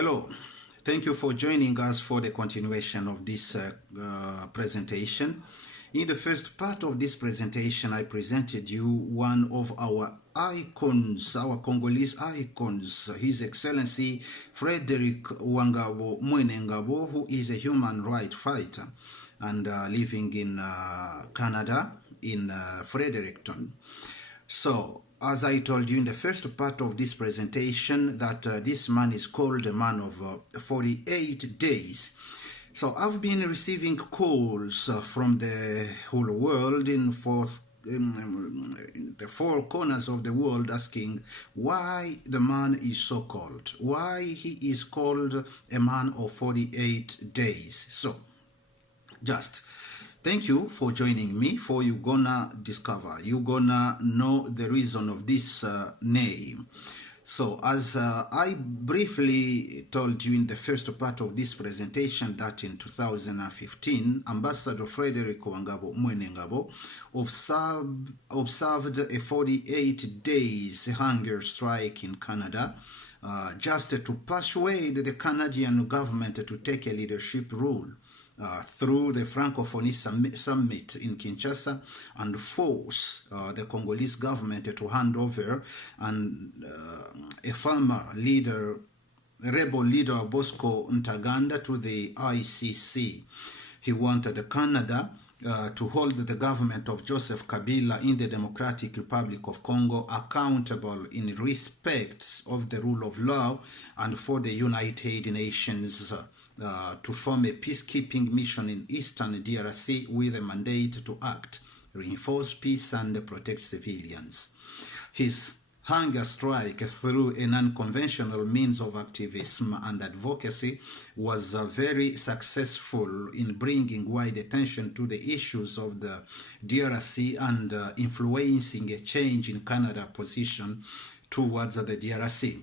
Hello, thank you for joining us for the continuation of this presentation. In the first part of this presentation, I presented you one of our icons, our Congolese icons, His Excellency Fredrick Wangabo MweneNgabo, who is a human rights fighter and living in Canada, in Fredericton. So, as I told you in the first part of this presentation, that this man is called a man of 48 days. So I've been receiving calls from the whole world in the four corners of the world asking why the man is so called, why he is called a man of 48 days. So just thank you for joining me, for you gonna discover, you gonna know the reason of this name. So as I briefly told you in the first part of this presentation that in 2015, Ambassador Fredrick Wangabo MweneNgabo observed a 48 days hunger strike in Canada just to persuade the Canadian government to take a leadership role through the Francophonie Summit in Kinshasa and force the Congolese government to hand over a farmer leader, rebel leader Bosco Ntaganda to the ICC. He wanted Canada to hold the government of Joseph Kabila in the Democratic Republic of Congo accountable in respect of the rule of law and for the United Nations to form a peacekeeping mission in eastern DRC with a mandate to act, reinforce peace and protect civilians. His hunger strike through an unconventional means of activism and advocacy was very successful in bringing wide attention to the issues of the DRC and influencing a change in Canada's position towards the DRC.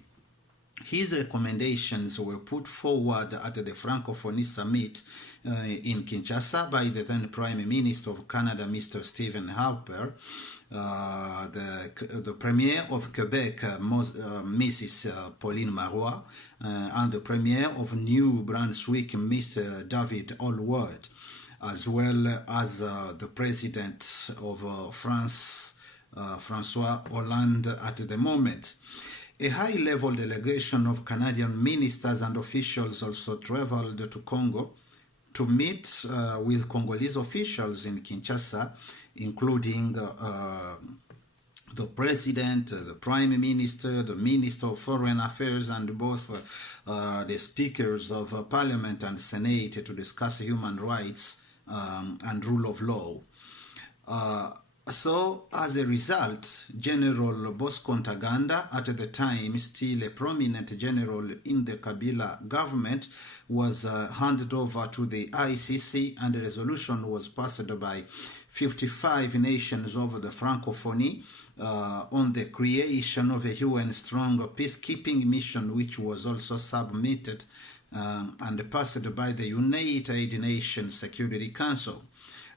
His recommendations were put forward at the Francophonie Summit in Kinshasa by the then Prime Minister of Canada, Mr. Stephen Harper, the Premier of Quebec, Mrs. Pauline Marois, and the Premier of New Brunswick, Mr. David Alward, as well as the President of France, François Hollande at the moment. A high-level delegation of Canadian ministers and officials also traveled to Congo to meet with Congolese officials in Kinshasa, including the President, the Prime Minister, the Minister of Foreign Affairs, and both the speakers of Parliament and Senate to discuss human rights and rule of law. So, as a result, General Bosco Ntaganda, at the time still a prominent general in the Kabila government, was handed over to the ICC, and a resolution was passed by 55 nations of the Francophonie on the creation of a UN-strong peacekeeping mission, which was also submitted and passed by the United Nations Security Council.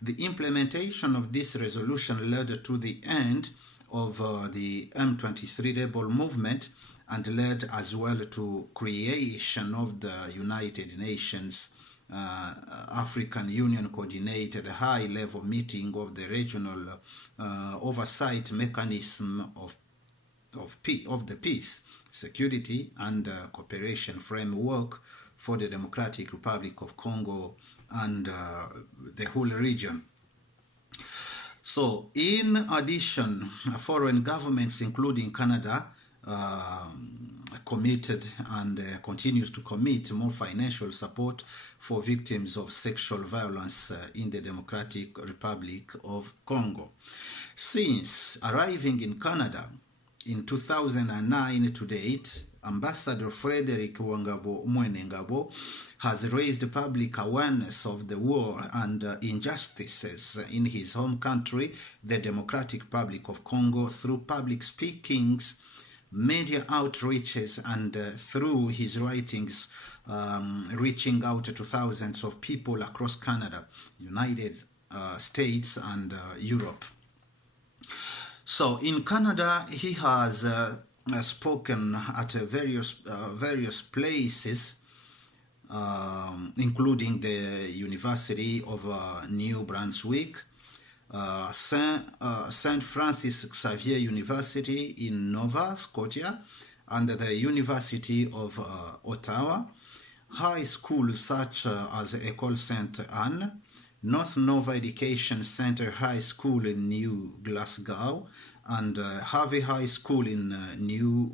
The implementation of this resolution led to the end of the M23 rebel movement and led as well to creation of the United Nations African Union coordinated high-level meeting of the regional oversight mechanism of the peace, security and cooperation framework for the Democratic Republic of Congo and the whole region. So, in addition, foreign governments, including Canada, committed and continues to commit more financial support for victims of sexual violence in the Democratic Republic of Congo. Since arriving in Canada in 2009 to date, Ambassador Fredrick Wangabo MweneNgabo has raised public awareness of the war and injustices in his home country, the Democratic Republic of Congo, through public speakings, media outreaches, and through his writings, reaching out to thousands of people across Canada, United States, and Europe. So in Canada, he has spoken at various places, including the University of New Brunswick, St. Francis Xavier University in Nova Scotia, and the University of Ottawa, high schools such as École Sainte Anne, North Nova Education Centre High School in New Glasgow, and Harvey High School in New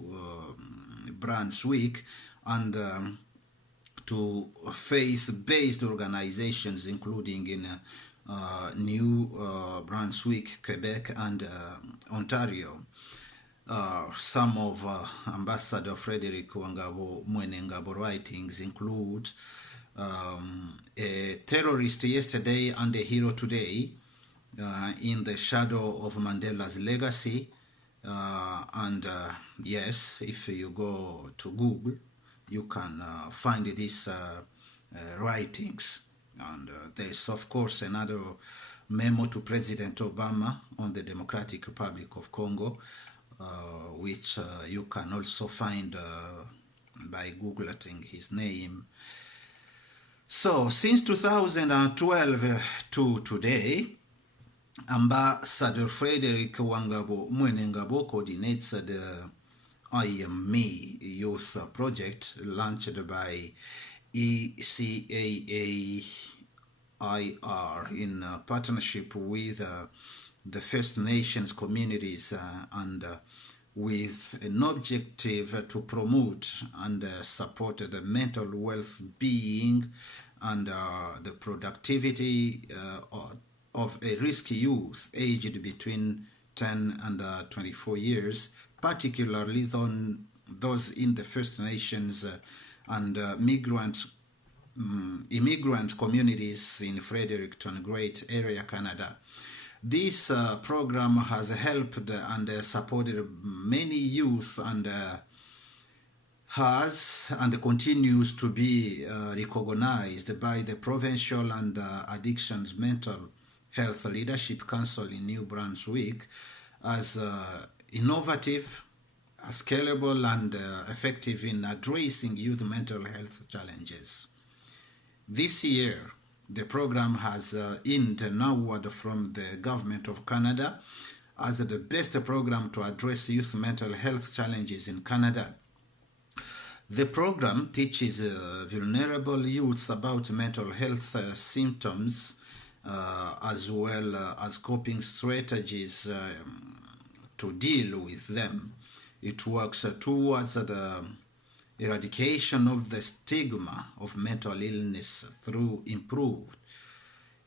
Brunswick, and to faith-based organizations including in New Brunswick, Quebec, and Ontario. Some of Ambassador Fredrick Wangabo MweneNgabo writings include a terrorist yesterday and a hero today, in the shadow of Mandela's legacy. And yes, if you go to Google, you can find these writings. And there's, of course, another memo to President Obama on the Democratic Republic of Congo, which you can also find by Googling his name. So, since 2012 to today, Ambassador Fredrick Wangabo MweneNgabo coordinates the I Am Me Youth Project launched by ECAAIR in partnership with the First Nations communities and with an objective to promote and support the mental well-being and the productivity of a risky youth aged between 10 and 24 years, particularly those in the First Nations and immigrant communities in Fredericton Great Area, Canada. This program has helped and supported many youth and has and continues to be recognized by the Provincial and Addictions Mental Health Leadership Council in New Brunswick as innovative, scalable, and effective in addressing youth mental health challenges. This year, the program has earned an award from the Government of Canada as the best program to address youth mental health challenges in Canada. The program teaches vulnerable youths about mental health symptoms as well as coping strategies to deal with them. It works towards the eradication of the stigma of mental illness through improved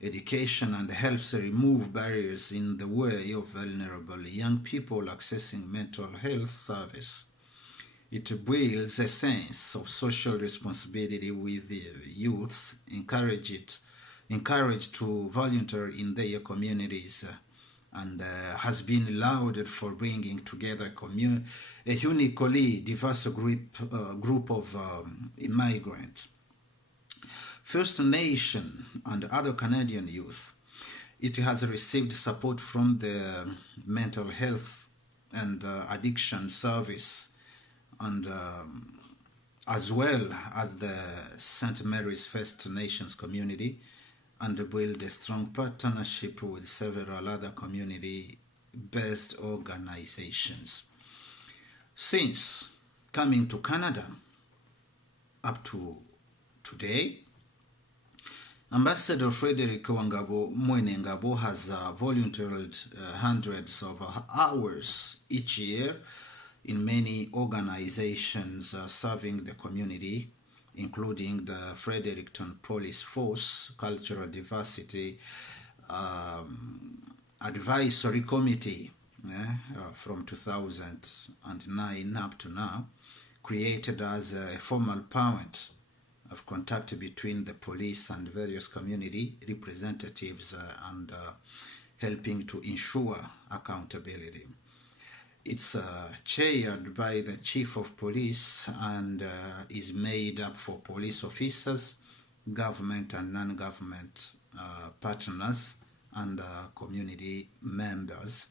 education and helps remove barriers in the way of vulnerable young people accessing mental health service. It builds a sense of social responsibility with the youths, encouraged to volunteer in their communities, and has been lauded for bringing together a uniquely diverse group of immigrants, First Nation, and other Canadian youth. It has received support from the Mental Health and Addiction Service, and as well as the St. Mary's First Nations community, and build a strong partnership with several other community-based organizations. Since coming to Canada up to today, Ambassador Fredrick Wangabo MweneNgabo has volunteered hundreds of hours each year in many organizations serving the community, including the Fredericton Police Force, Cultural Diversity Advisory Committee from 2009 up to now, created as a formal point of contact between the police and various community representatives and helping to ensure accountability. It's chaired by the Chief of Police and is made up for police officers, government and non-government partners, and community members.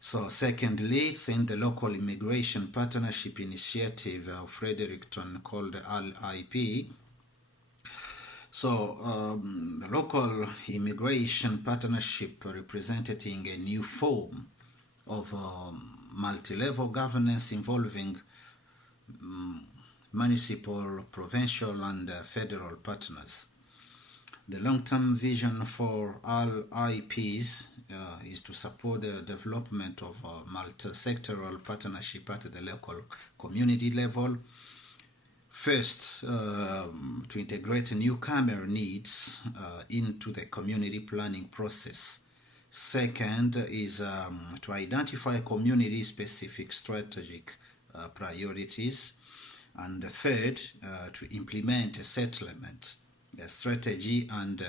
So secondly, it's in the local immigration partnership initiative of Fredericton called LIP. So the local immigration partnership representing a new form of multi-level governance involving municipal, provincial, and federal partners. The long-term vision for all IPs is to support the development of a multi-sectoral partnership at the local community level. First, to integrate newcomer needs into the community planning process. Second is to identify community-specific strategic priorities. And third, to implement a settlement strategy and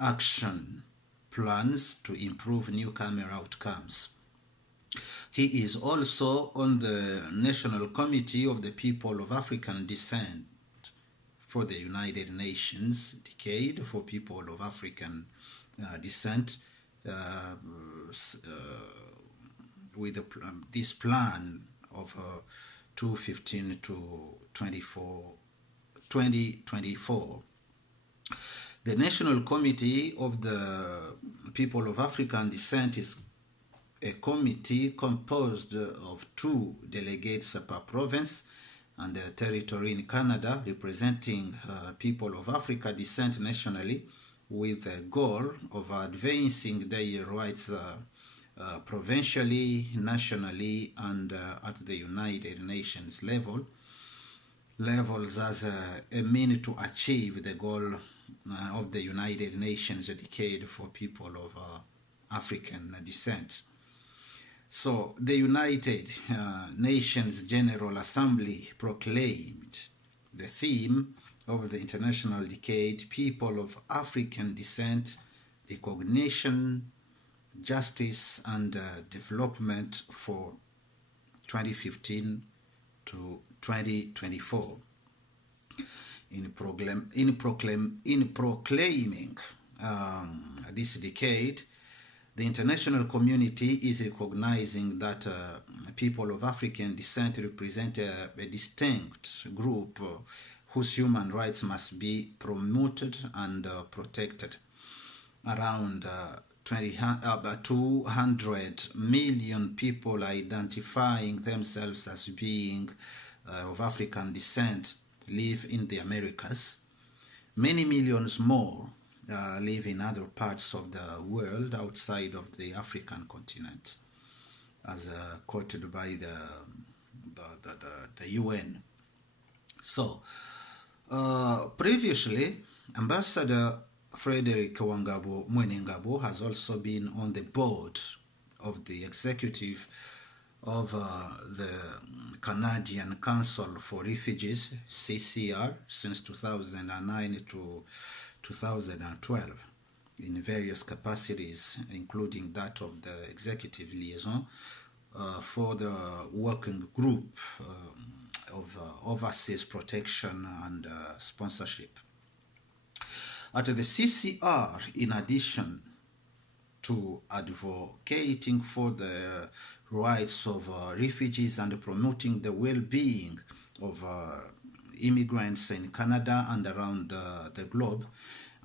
action plans to improve newcomer outcomes. He is also on the National Committee of the People of African Descent for the United Nations Decade for People of African Descent, with this plan of 2015 to 2024. The National Committee of the People of African Descent is a committee composed of 2 delegates per province and territory in Canada representing people of African descent nationally, with the goal of advancing their rights provincially, nationally, and at the United Nations levels as a mean to achieve the goal of the United Nations Decade for People of African Descent. So the United Nations General Assembly proclaimed the theme of the International Decade, People of African Descent, Recognition, Justice and Development for 2015 to 2024. In proclaiming this decade, the international community is recognizing that people of African descent represent a distinct group whose human rights must be promoted and protected. Around 200 million people identifying themselves as being of African descent live in the Americas. Many millions more live in other parts of the world outside of the African continent, as quoted by the UN. So, previously, Ambassador Fredrick Wangabo MweneNgabo has also been on the board of the executive of the Canadian Council for Refugees, CCR, since 2009 to 2012, in various capacities, including that of the executive liaison for the working group of overseas protection and sponsorship. At the CCR, in addition to advocating for the rights of refugees and promoting the well-being of immigrants in Canada and around the globe,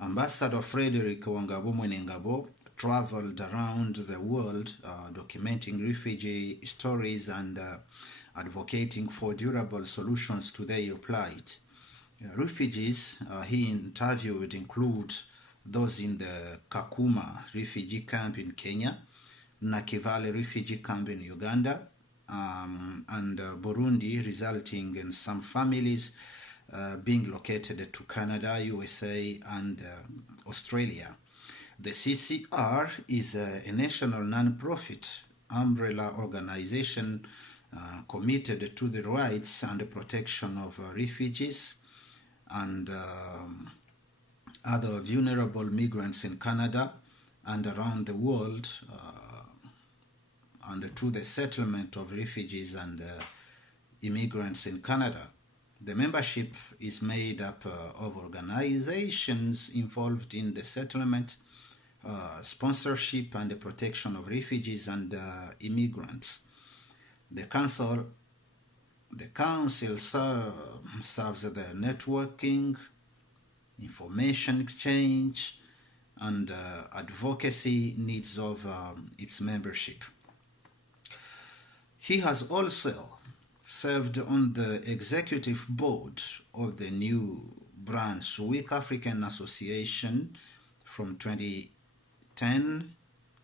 Ambassador Fredrick Wangabo MweneNgabo traveled around the world documenting refugee stories and advocating for durable solutions to their plight. Refugees he interviewed include those in the Kakuma refugee camp in Kenya, Nakivale refugee camp in Uganda, and Burundi, resulting in some families being located to Canada, USA, and Australia. The CCR is a national non-profit umbrella organization committed to the rights and protection of refugees and other vulnerable migrants in Canada and around the world, and to the settlement of refugees and immigrants in Canada. The membership is made up of organizations involved in the settlement, sponsorship and the protection of refugees and immigrants. The council serves the networking, information exchange, and advocacy needs of its membership. He has also served on the executive board of the New Brunswick African Association from 2010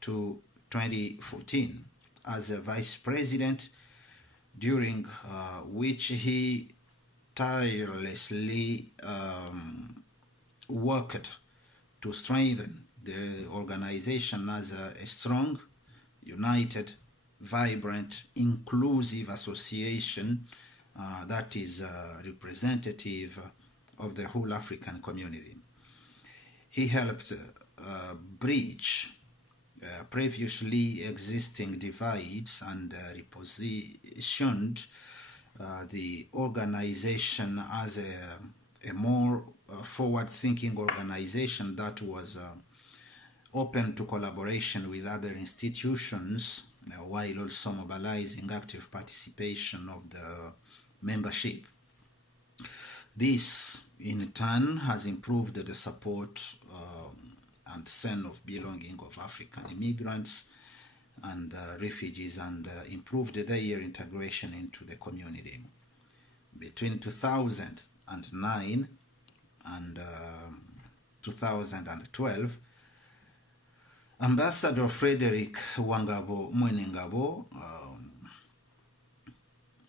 to 2014 as a vice president, during which he tirelessly worked to strengthen the organization as a strong, united, vibrant, inclusive association that is representative of the whole African community. He helped bridge previously existing divides and repositioned the organization as a more forward-thinking organization that was open to collaboration with other institutions, while also mobilizing active participation of the membership. This, in turn, has improved the support and sense of belonging of African immigrants and refugees, and improved their integration into the community. Between 2009 and 2012, Ambassador Fredrick Wangabo MweneNgabo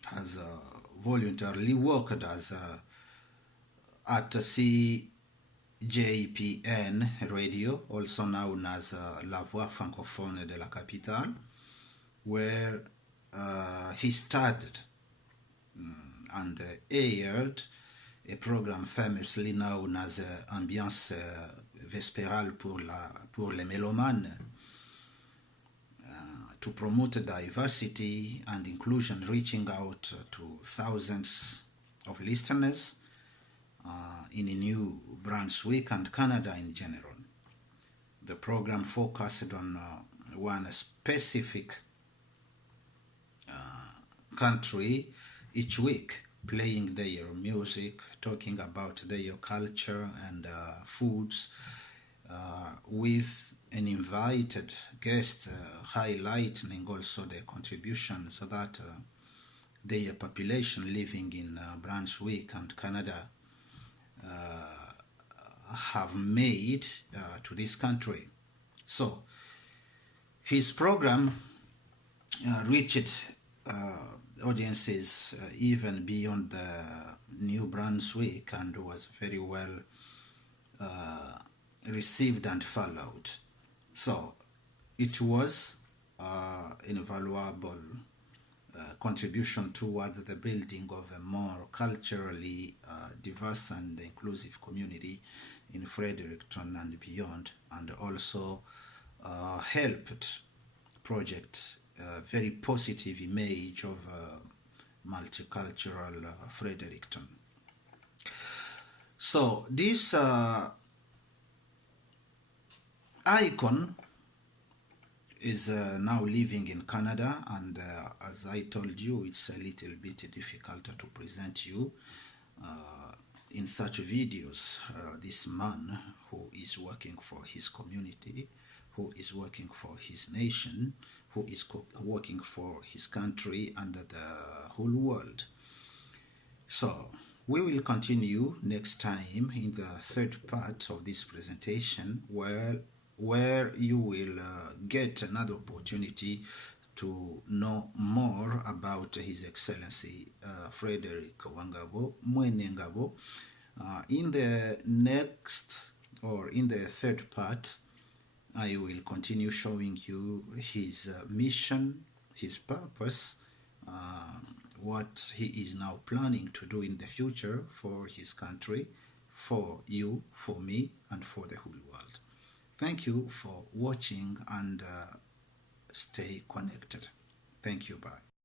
has voluntarily worked as at CJPN Radio, also known as La Voix Francophone de la Capitale, where he started and aired a program famously known as Ambiance Vespérale pour les mélomanes, to promote diversity and inclusion, reaching out to thousands of listeners in New Brunswick and Canada in general. The program focused on one specific country each week, playing their music, talking about their culture and foods, with an invited guest highlighting also their contribution, so that their population living in Brunswick and Canada have made to this country. So his program reached audiences even beyond New Brunswick and was very well received and followed. So it was an invaluable contribution towards the building of a more culturally diverse and inclusive community in Fredericton and beyond, and also helped project a very positive image of multicultural Fredericton. So this icon is now living in Canada, and as I told you, it's a little bit difficult to present you in such videos this man who is working for his community, who is working for his nation, who is working for his country and the whole world. So we will continue next time in the third part of this presentation, where you will get another opportunity to know more about His Excellency Fredrick Wangabo MweneNgabo. In the next, or in the third part, I will continue showing you his mission, his purpose, what he is now planning to do in the future for his country, for you, for me, and for the whole world. Thank you for watching, and stay connected. Thank you. Bye.